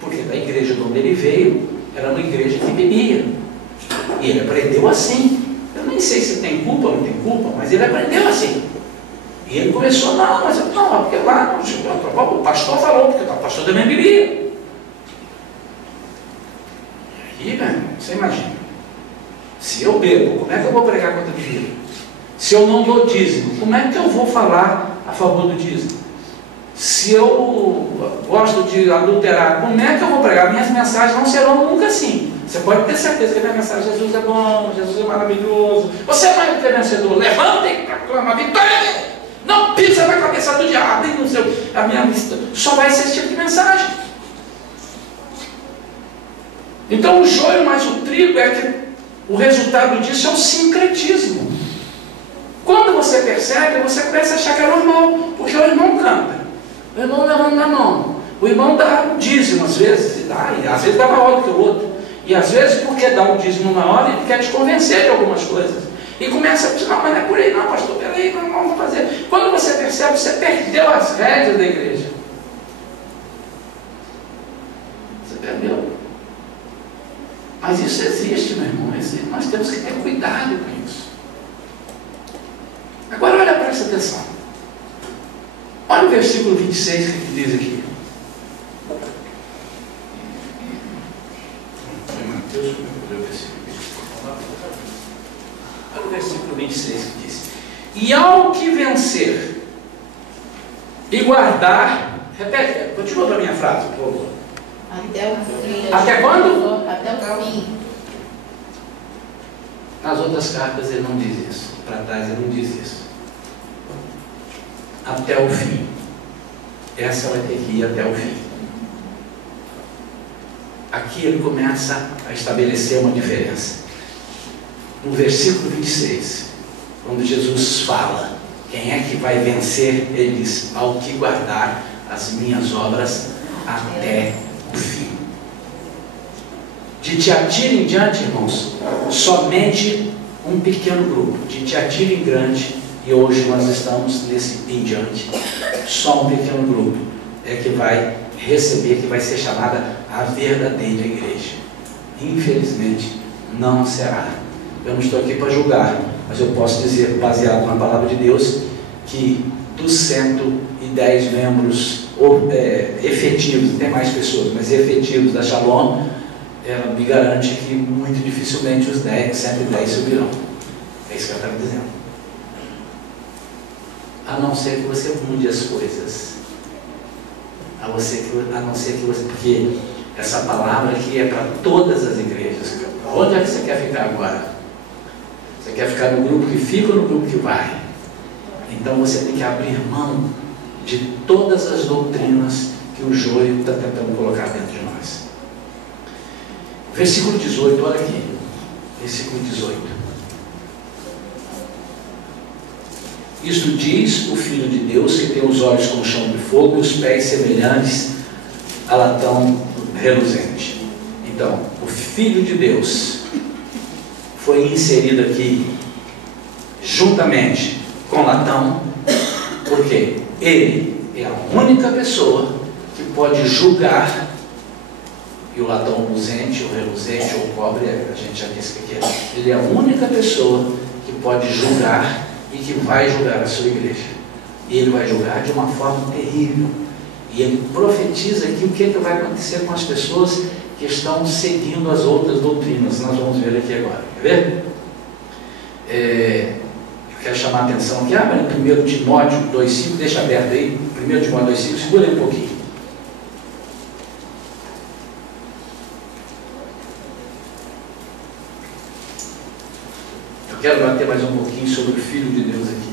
Porque da igreja de onde ele veio, era uma igreja que bebia. E ele aprendeu assim. Eu nem sei se tem culpa ou não tem culpa, mas ele aprendeu assim. E ele começou, porque lá, o pastor falou, porque o pastor também bebia. E, você imagina, se eu bebo, como é que eu vou pregar contra a bebida? Se eu não dou dízimo, como é que eu vou falar a favor do dízimo? Se eu gosto de adulterar, como é que eu vou pregar? Minhas mensagens não serão nunca assim. Você pode ter certeza que a minha mensagem, Jesus é bom, Jesus é maravilhoso, você é mais do que vencedor, levanta e proclama a vitória, não pisa na cabeça do diabo, e não sei, a minha lista só vai ser esse tipo de mensagem. Então o joio mais o trigo é que o resultado disso é o sincretismo. Quando você percebe, você começa a achar que é normal, porque o irmão canta, o irmão levanta a mão, o irmão dá um dízimo às vezes, e às vezes dá maior do que o outro, e às vezes porque dá um dízimo maior, ele quer te convencer de algumas coisas, e começa a dizer, não, mas não é por aí não, pastor, peraí, não vamos fazer. Quando você percebe, você perdeu as rédeas da igreja. Você perdeu. Mas isso existe, meu irmão, existe. Nós temos que ter cuidado com isso. Agora olha, presta atenção. Olha o versículo 26 que diz aqui. Olha o versículo 26 que diz. E ao que vencer e guardar, repete, continua para a minha frase, por favor. Até o fim. Até quando? Até o fim. Nas outras cartas ele não diz isso. Para trás ele não diz isso. Até o fim. Essa vai ter que ir até o fim. Aqui ele começa a estabelecer uma diferença. No versículo 26, quando Jesus fala, quem é que vai vencer? Ele diz, ao que guardar as minhas obras até o fim. De Tiatira em diante, irmãos, somente um pequeno grupo. De Tiatira em grande, e hoje nós estamos nesse em diante, só um pequeno grupo é que vai receber, que vai ser chamada a verdadeira igreja. Infelizmente, não será. Eu não estou aqui para julgar, mas eu posso dizer, baseado na palavra de Deus, que dos 110 membros efetivos, tem mais pessoas, mas efetivos da Shalom, ela me garante que muito dificilmente os 110 subirão. É isso que ela está dizendo. A não ser que você mude as coisas. A não ser que você, porque essa palavra aqui é para todas as igrejas. Onde é que você quer ficar agora? Você quer ficar no grupo que fica ou no grupo que vai? Então você tem que abrir mão de todas as doutrinas que o joio está tentando colocar dentro de nós. Versículo 18, olha aqui. Versículo 18. Isto diz o Filho de Deus, que tem os olhos como chão de fogo e os pés semelhantes a latão reluzente. Então, o Filho de Deus foi inserido aqui juntamente com latão, porque ele é a única pessoa que pode julgar, e o latão luzente, ou reluzente, ou cobre, a gente já disse que aqui é. Ele é a única pessoa que pode julgar e que vai julgar a sua igreja. E ele vai julgar de uma forma terrível. E ele profetiza aqui o que vai acontecer com as pessoas que estão seguindo as outras doutrinas. Nós vamos ver aqui agora. Quer ver? Eu quero chamar a atenção aqui. Abra em 1 Timóteo 2,5, deixa aberto aí. 1 Timóteo 2,5, segura aí um pouquinho. Eu quero bater mais um pouquinho sobre o Filho de Deus aqui.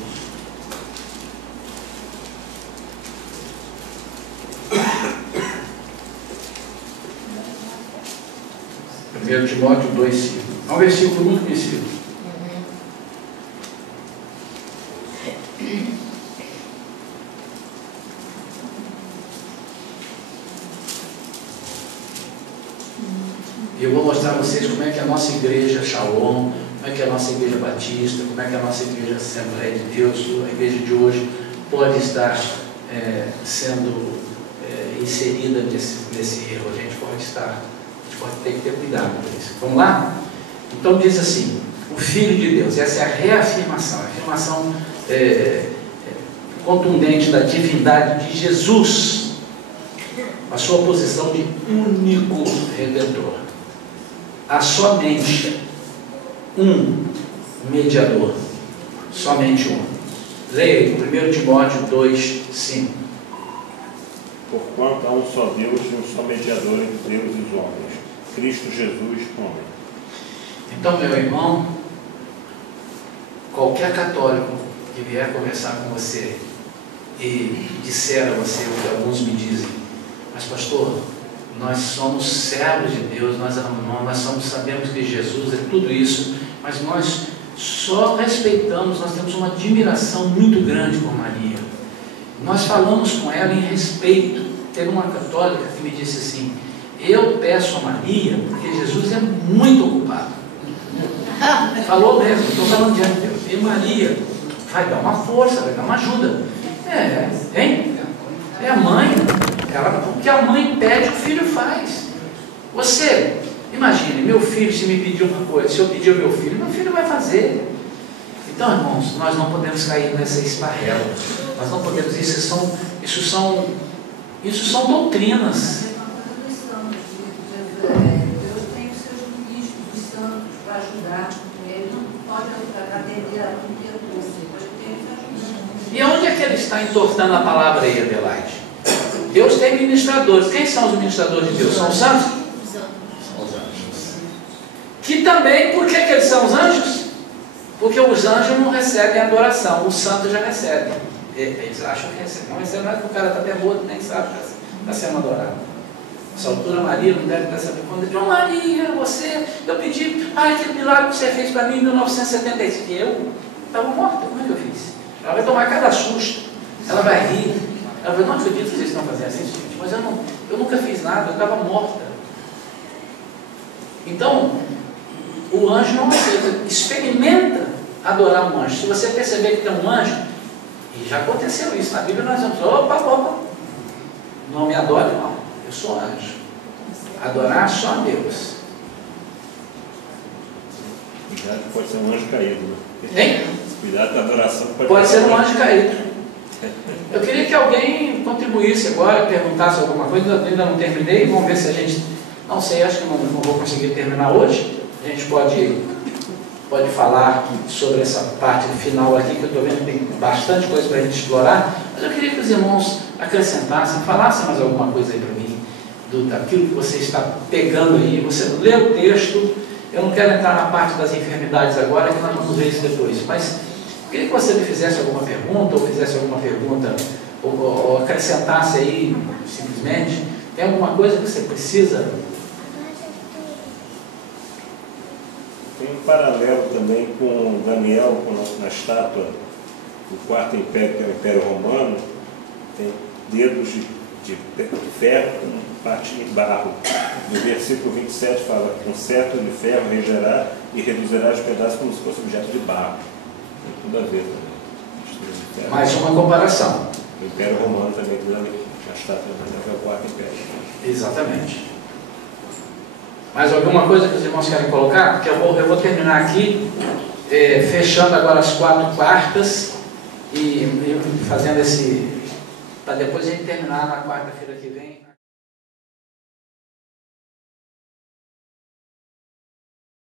Primeiro Timóteo 2,5. É um versículo muito conhecido. E eu vou mostrar a vocês como é que a nossa igreja Shalom, como é que a nossa igreja Batista, como é que a nossa igreja Assembleia de Deus, a igreja de hoje, pode estar sendo inserida nesse erro. A gente pode ter que ter cuidado com isso. Vamos lá? Então diz assim, o Filho de Deus, essa é a reafirmação, a afirmação contundente da divindade de Jesus, a sua posição de único Redentor. Há somente um mediador, somente um. Leia aí, 1 Timóteo 2,5. Porquanto há um só Deus e um só mediador entre Deus e os homens, Cristo Jesus, homem. Então, meu irmão, qualquer católico que vier conversar com você e disser a você o que alguns me dizem, mas pastor, nós somos servos de Deus, nós sabemos que Jesus é tudo isso, mas nós só respeitamos, nós temos uma admiração muito grande por Maria. Nós falamos com ela em respeito. Teve uma católica que me disse assim, eu peço a Maria porque Jesus é muito ocupado. Falou mesmo, estou falando diante de Deus. E Maria vai dar uma força, vai dar uma ajuda. Hein? É a mãe. O que a mãe pede, o filho faz. Você, imagine, meu filho, se me pedir uma coisa, se eu pedir ao meu filho vai fazer. Então, irmãos, nós não podemos cair nessa esparrela. Nós não podemos, isso são doutrinas. Deus tem os seus ministros dos santos para ajudar. Ele não pode atender a tudo que ele pode ter que ajudar. E onde é que ele está entortando a palavra aí, Adelaide? Deus tem ministradores. Quem são os ministradores de Deus? São os santos? São os anjos. Que também, por que eles são os anjos? Porque os anjos não recebem adoração, os santos já recebem. Eles acham que recebem. Não recebem nada porque o cara está até morto, nem sabe que está sendo adorado. Nessa altura, Maria não deve estar sabendo. Quando ele diz, Maria, eu pedi, aquele milagre que você fez para mim em 1975. Eu estava morta, como é que eu fiz? Ela vai tomar cada susto, ela vai rir. Ela vai, não acredito que vocês estão fazendo assim, gente, mas eu nunca fiz nada, eu estava morta. Então, o anjo não aceita, experimenta adorar um anjo. Se você perceber que tem um anjo, e já aconteceu isso na Bíblia, nós vamos, opa, não me adore, não, eu sou anjo. Adorar só a Deus. Cuidado que pode ser um anjo caído, né? Hein? Cuidado com a adoração. Pode ser um anjo caído. Eu queria que alguém contribuísse agora, perguntasse alguma coisa, eu ainda não terminei, vamos ver se a gente, não sei, acho que não vou conseguir terminar hoje, a gente pode falar sobre essa parte final aqui, que eu estou vendo que tem bastante coisa para a gente explorar, mas eu queria que os irmãos acrescentassem, falassem mais alguma coisa aí para mim, daquilo que você está pegando aí, você lê o texto, eu não quero entrar na parte das enfermidades agora, que nós vamos ver isso depois, mas eu queria que você me fizesse alguma pergunta, ou fizesse alguma pergunta, ou acrescentasse aí, simplesmente, tem alguma coisa que você precisa? Tem um paralelo também com Daniel, na estátua, o quarto império, que é o Império Romano, tem dedos de ferro com parte de barro. No versículo 27 fala: com certo de ferro regerá e reduzirá os pedaços como se fosse objeto de barro. Tem tudo a ver também. Mais uma comparação. O Império Romano também, a estátua é o quarto império. Exatamente. Mais alguma coisa que os irmãos querem colocar? Porque eu vou terminar aqui, fechando agora as 4 quartas e fazendo esse, para depois a gente terminar na quarta-feira que vem.